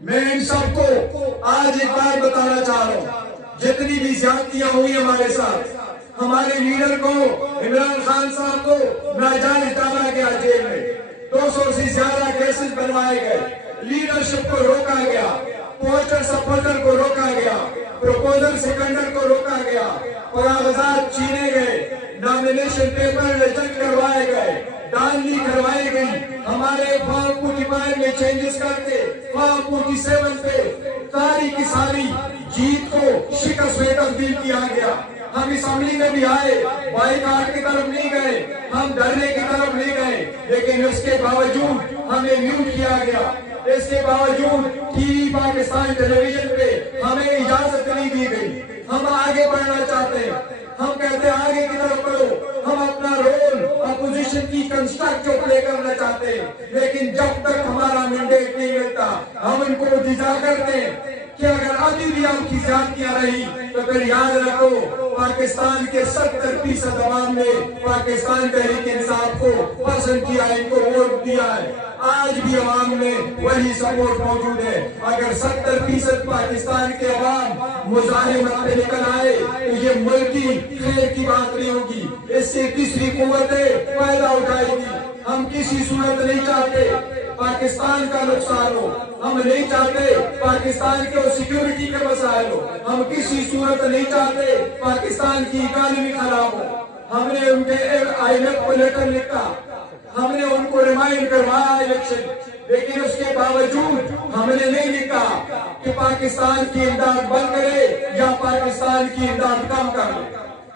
میں ان سب کو آج ایک بات بتانا چاہ رہا ہوں، جتنی بھی زیادتیاں ہوئی ہمارے ساتھ، ہمارے لیڈر کو عمران خان صاحب کو ناجائز ڈالا گیا جیل میں، 200 سے زیادہ کیسز بنوائے گئے، لیڈرشپ کو روکا گیا، پوسٹر سپورٹر کو روکا گیا، پروپوزل سیکنڈر کو روکا گیا، کاغذات چھینے گئے، نامینیشن پیپر ریجیکٹ کروائے گئے، دانلی کروائی گئی، ہمارے فارم 45 میں چینجز کرتے فارم 47 پہ ساری کی ساری جیت کو شکست میں تبدیل کیا گیا۔ ہم اسمبلی میں بھی آئے، بائیکاٹ کی طرف نہیں گئے، ہم دھرنے کی طرف نہیں گئے، لیکن اس کے باوجود ہمیں میوٹ کیا گیا، اس کے باوجود ٹی وی پاکستان ٹیلی ویژن پہ ہمیں اجازت نہیں دی گئی۔ ہم آگے بڑھنا چاہتے ہیں، ہم کہتے ہیں آگے کی طرف بڑھو، ہم اپنا رول اپوزیشن کی کنسٹرکٹیو پلے کرنا چاہتے ہیں، لیکن جب تک ہمارا مینڈیٹ نہیں ملتا ہم ان کو دفاع کرتے ہیں کہ اگر ابھی بھی آپ کی زیادتیاں رہی تو پھر یاد رکھو پاکستان کے 70% عوام نے پاکستان تحریک انصاف کو پسند کیا ہے، ان کو ووٹ دیا ہے، آج بھی عوام میں وہی سپورٹ موجود ہے۔ اگر 70% پاکستان کے عوام مزاحمت پہ نکل آئے تو یہ ملکی خیر کی بات نہیں ہوگی، اس سے تیسری قوتیں پیدا ہو جائے گی۔ ہم کسی صورت نہیں چاہتے پاکستان کا نقصان ہو، ہم نہیں چاہتے پاکستان کے سیکیورٹی کے مسائل ہو، ہم کسی صورت نہیں چاہتے پاکستان کی اکانومی خراب ہو۔ ہم نے ان کے IMF کو لیٹر لکھا، ہم نے ان کو ریمائنڈ کروایا الیکشن، لیکن اس کے باوجود ہم نے نہیں لکھا کہ پاکستان کی امداد بند کرے یا پاکستان کی امداد کم کرے۔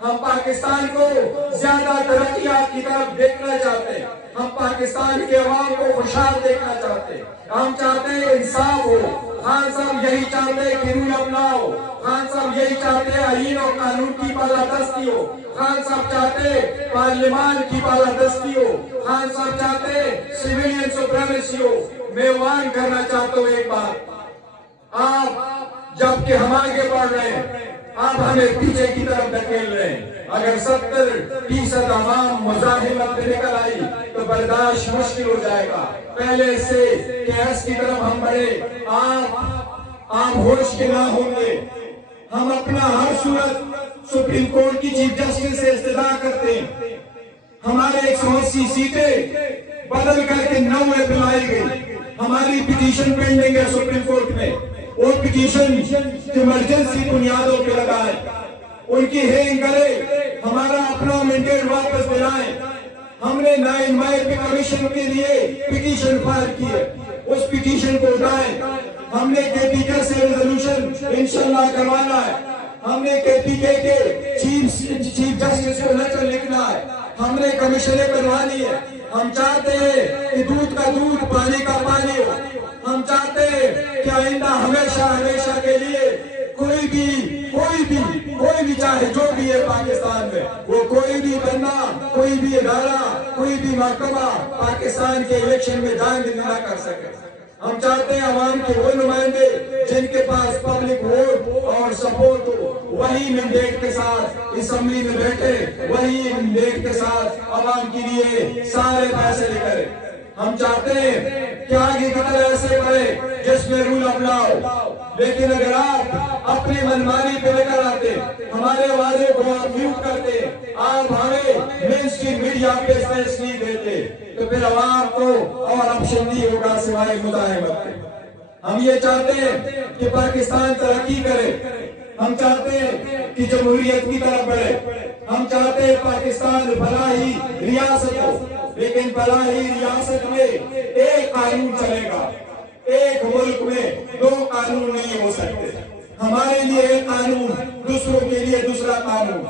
ہم پاکستان کو زیادہ ترقیات کی طرف دیکھنا چاہتے ہیں، ہم پاکستان کے عوام کو خوشحال دیکھنا چاہتے ہیں، ہم چاہتے ہیں انصاف ہو۔ خان صاحب یہی چاہتے ہیں کہ رول اپناؤ، خان صاحب یہی چاہتے ہیں آئین اور قانون کی بالادستی ہو، خان صاحب چاہتے ہیں پارلیمان کی بالادستی ہو، خان صاحب چاہتے ہیں سیویلین سپریمیسی ہو۔ میں وان کرنا چاہتا ہوں ایک بات، آپ جب کہ ہم آگے بڑھ رہے ہیں آپ ہمیں پیچھے کی طرف دھکیل رہے ہیں۔ اگر 70% عوام مزاحمت میں نکل آئی تو برداشت مشکل ہو جائے گا۔ پہلے سے کیس کی طرف ہم بڑھے، آپ ہوش کے نہ ہوں گے۔ ہم اپنا ہر صورت سپریم کورٹ کی چیف جسٹس سے استدعا کرتے ہیں، ہمارے 180 سیٹیں بدل کر کے 9 بلائی گئی، ہماری پٹیشن پینڈنگ ہے سپریم کورٹ میں، وہ پٹیشن ایمرجنسی بنیادوں پہ لگائے، ان کی ہیئرنگ کرے، ہمارا اپنا مینڈیٹ واپس دلائیں۔ ہم نے 9 مئی پہ کمیشن کے لیے پٹیشن فائل کی ہے، اس پٹیشن کو اٹھائیں۔ ہم نے KPK سے ریزولوشن انشاءاللہ کروانا ہے، ہم نے KPK کے چیف جسٹس کو لیٹر لکھنا ہے، ہم نے کمیشنیں بنوانی ہے۔ ہم چاہتے ہیں کہ دودھ کا دودھ پانی کا پانی ہو، ہم چاہتے ہیں کہ آئندہ ہمیشہ کے لیے کوئی بھی چاہے جو بھی ہے پاکستان میں، وہ کوئی بھی بندہ، کوئی بھی ادارہ، کوئی بھی محکمہ پاکستان کے الیکشن میں داخل نہ کر سکے۔ ہم چاہتے ہیں عوام کے وہ نمائندے جن کے پاس پبلک ووٹ اور سپورٹ ہو، وہی مینڈیٹ کے ساتھ اسمبلی میں بیٹھے، وہی مینڈیٹ کے ساتھ عوام کے لیے سارے فیصلے کرے۔ ہم چاہتے ہیں کہ آگے کی طرح ایسے بڑھے جس میں رول اپناؤ، لیکن اگر آپ اپنی منمانی پہ لے کر آتے، ہمارے وعدے کو آپ میوٹ کرتے، آپ ہمیں مین اسٹریم میڈیا پہ اسپیس نہیں دیتے، تو پھر عوام کو اور آپشن نہیں ہوگا سوائے مزاحمت کے۔ ہم یہ چاہتے ہیں کہ پاکستان ترقی کرے، ہم چاہتے ہیں کہ جمہوریت کی طرف بڑھے، ہم چاہتے ہیں پاکستان فلاحی ریاست ہو، لیکن فلاحی ریاست میں ایک قانون چلے گا، ایک ملک میں 2 قانون نہیں ہو سکتے۔ ہمارے لیے ایک قانون، دوسروں کے لیے دوسرا قانون۔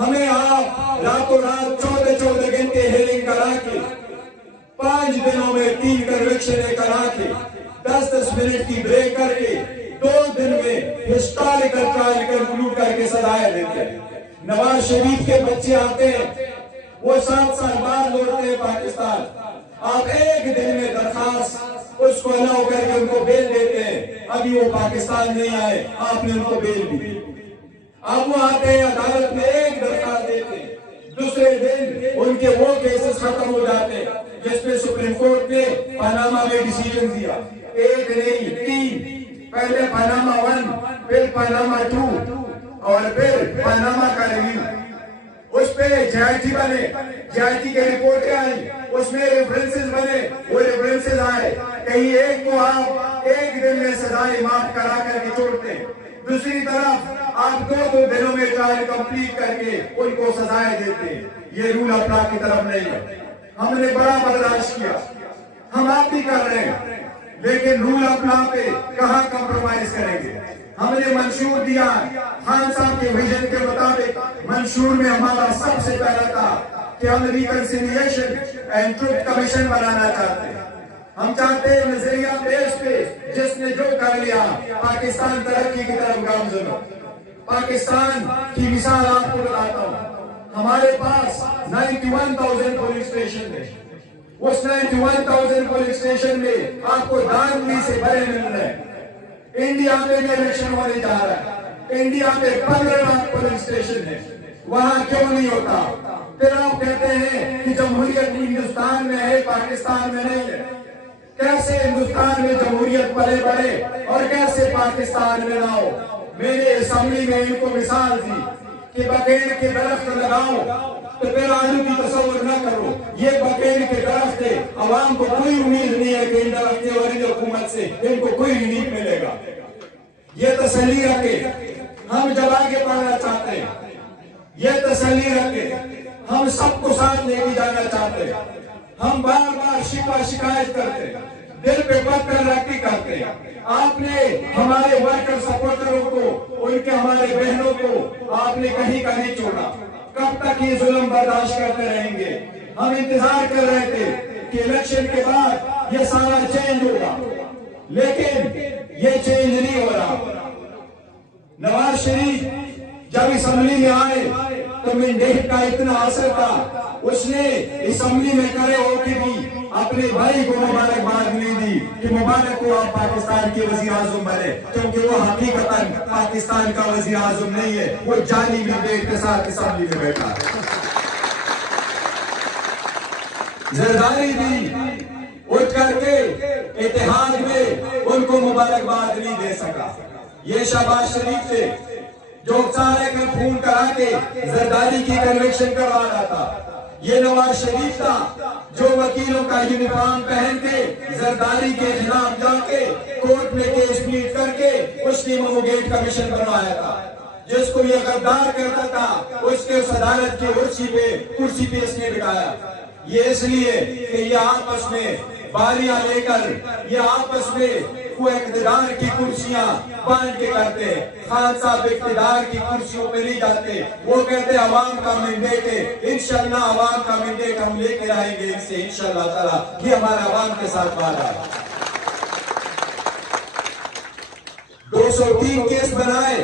ہمیں آپ راتوں رات 14 گھنٹے ہیئرنگ کرا کے 5 دنوں میں 3 کنوکشنیں کرا کے 10 منٹ کی بریک کر کے 2 دن میں ہسٹوریکل ٹرائل کنکلوڈ کر کے سزائیں دیتے ہیں۔ نواز شریف کے بچے آتے ہیں، وہ 7 سال بعد لوٹتے ہیں پاکستان، آپ 1 دن میں درخواست اس کو الاؤ کر کے ان کو بیل دیتے ہیں، ابھی وہ پاکستان نہیں آئے، آپ نے ان کو بیل دی۔ اب وہ آتے ہیں عدالت میں 1 درخواست دیتے ہیں، دوسرے دن ان کے وہ کیسز ختم ہو جاتے ہیں جس میں سپریم کورٹ نے پاناما میں ڈیسیجن دیا، 1 نہیں 3 पहले पनामा 1, फिर पनामा 2 और फिर पनामा का रिव्यू। उस पे JIT बने, JIT की रिपोर्टें आई, उसमें रेफरेंसेस बने, वो रेफरेंसेस आए। कहीं एक को आप एक दिन में सजाएं माफ करा करके छोड़ते हैं, दूसरी तरफ आप 2 दिनों में ट्रायल कंप्लीट करके उनको सजाएं देते हैं। ये रूल अपना की तरफ नहीं है। हमने बड़ा बर्दाश्त किया, हम आप भी कर रहे हैं, लेकिन रूल अपना पे कहाँ कंप्रोमाइज करेंगे। हमने मंशूर दिया, खान साहब के विजन के मुताबिक मंशूर में हमारा सबसे पहला था कि हम रिकंसिलिएशन एंड ट्रुथ कमीशन बनाना चाहते हैं। हम चाहते हैं नजरिया बेस पे जिसने जो कर लिया पाकिस्तान तरक्की की तरफ गामजन हो। पाकिस्तान की मिसाल आपको बताता हूँ, हमारे पास 91,000 पुलिस स्टेशन है। उस 91,000 पुलिस स्टेशन में आपको दानवी से भरे मिल रहे हैं। इंडिया में भी इलेक्शन होने जा रहा है, इंडिया में 15 लाख पुलिस स्टेशन है, वहां क्यों नहीं होता? फिर आप कहते हैं कि जमहूरियत हिंदुस्तान में है, पाकिस्तान में नहीं है। कैसे हिंदुस्तान में जमहूरियत पले बढ़े और कैसे पाकिस्तान में ना हो? मैंने असेंबली में इनको मिसाल दी कि बकेर के दरख्त लगाओ तो फिर आलू की तस्वीर न करो। ये बकेर के दरख्त है, अवाम को कोई उम्मीद नहीं है कि इन दरख्त वाली हुकूमत से इनको कोई रिलीफ मिलेगा। ये तसल्ली रखे, हम जब आगे बढ़ना चाहते हैं, ये तसल्ली रखे, हम सबको साथ लेके जाना चाहते हैं। हम बार बार शिकवा शिकायत करते हैं, दिल पे पत्थर रखती करते हैं। आपने हमारे वर्कर सपोर्टरों को, उनके हमारे बहनों को आपने कहीं का नहीं छोड़ा। कब तक ये जुल्म बर्दाश्त करते रहेंगे? हम इंतजार कर रहे थे कि इलेक्शन के बाद ये सारा चेंज होगा, लेकिन ये चेंज नहीं हो रहा। नवाज शरीफ जब असेंबली में आए तो मैंडेट का इतना असर था, उसने असेंबली में खड़े होकर भी अपने भाई को मुबारकबाद नहीं दी कि मुबारक हो आप पाकिस्तान के वजीर आजम बने, क्योंकि वो हकीकतन पाकिस्तान का वजीर आजम नहीं है, वो जाली मैंडेट के साथ असेंबली में बैठा है। जरदारी भी उठ करके इत्तेहाद में उनको मुबारकबाद नहीं दे सका। ये शहबाज शरीफ थे जो सारे का खून करा के जरदारी की कन्वेक्शन करवा रहा था। ये नवाज शरीफ था जो वकीलों का यूनिफॉर्म पहन के जरदारी के खिलाफ जाके कोर्ट में केस प्लीड करके उसने मोगेट कमीशन बनवाया था। जिसको ये गद्दार करता था उसके उस अदालत की कुर्सी पे इसने बिठाया। ये इसलिए कि ये आपस में बारियां लेकर ये आपस में वो इक़्तिदार की कुर्सियां बांट के करते हैं। खान साहब इक़्तिदार की कुर्सियों पे नहीं जाते, वो कहते हैं अवाम का मैंडेट है, इंशाअल्लाह अवाम का मैंडेट हम लेके आएंगे इनसे इंशाअल्लाह ताला। ये हमारा अवाम के साथ वादा है। 203 केस बनाए,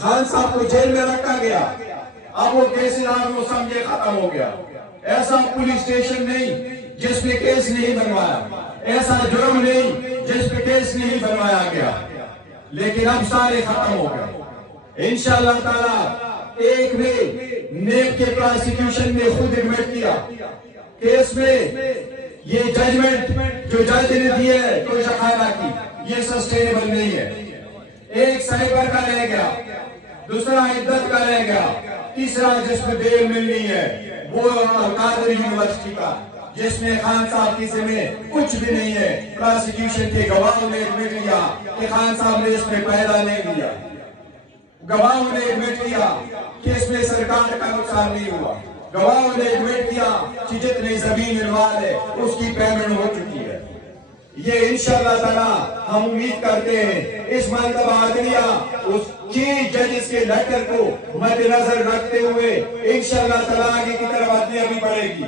खान साहब को जेल में रखा गया, अब वो केस नाम वो समझे खत्म हो गया। ऐसा पुलिस स्टेशन नहीं जिसमें केस नहीं बनवाया, ऐसा जुर्म नहीं जिस पे केस नहीं बनवाया गया, लेकिन अब सारे खत्म हो गए इंशाअल्लाह ताला। एक ने नेब के प्रोसिक्यूशन ने खुद एडमिट किया केस में ये जजमेंट जो जज ने दिया है तो शहाना की ये सस्टेनेबल नहीं है। एक साइबर का रह गया, दूसरा इद्दत का रह गया, तीसरा जिसमें बेल मिलनी है वो कादर यूनिवर्सिटी का, जिसमें खान साहब की जिम्मे कुछ भी नहीं है। प्रोसिक्यूशन के गवाहों ने एडमिट किया कि खान साहब ने इसमें पैदा नहीं दिया, गवाहों ने एडमिट किया कि इसमें सरकार का नुकसान नहीं हुआ, गवाहों ने एडमिट किया कि जितनी जमीन इनवाल है उसकी पेमेंट हो चुकी है। ये इंशाअल्लाह ताला हम उम्मीद करते हैं इस मरतबा अदलिया उस चीफ जजेस के लेटर को मद्देनजर रखते हुए इंशाअल्लाह ताला आगे की तरफ अदलिया भी बढ़ेगी।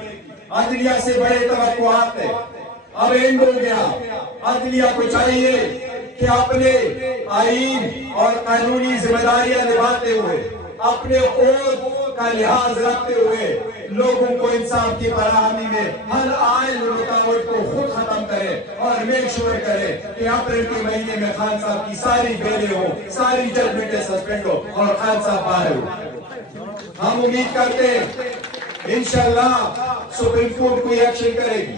अदलिया से बड़े तवक्कुआत है, अब एंड हो गया। अदलिया को चाहिए कि अपने आईन और कानूनी जिम्मेदारियां निभाते हुए अपने ओहद का लिहाज रखते हुए लोगों को इंसाफ की फराहमी में हर आयल रुकावट को खुद खत्म करे और मेक श्योर करे कि अप्रैल के महीने में खान साहब की सारी बेलें हो, सारी जजमेंटें सस्पेंड हो और खान साहब बाहर हो। हम उम्मीद करते हैं इंशाअल्लाह सुप्रीम कोर्ट कोई एक्शन करेगी।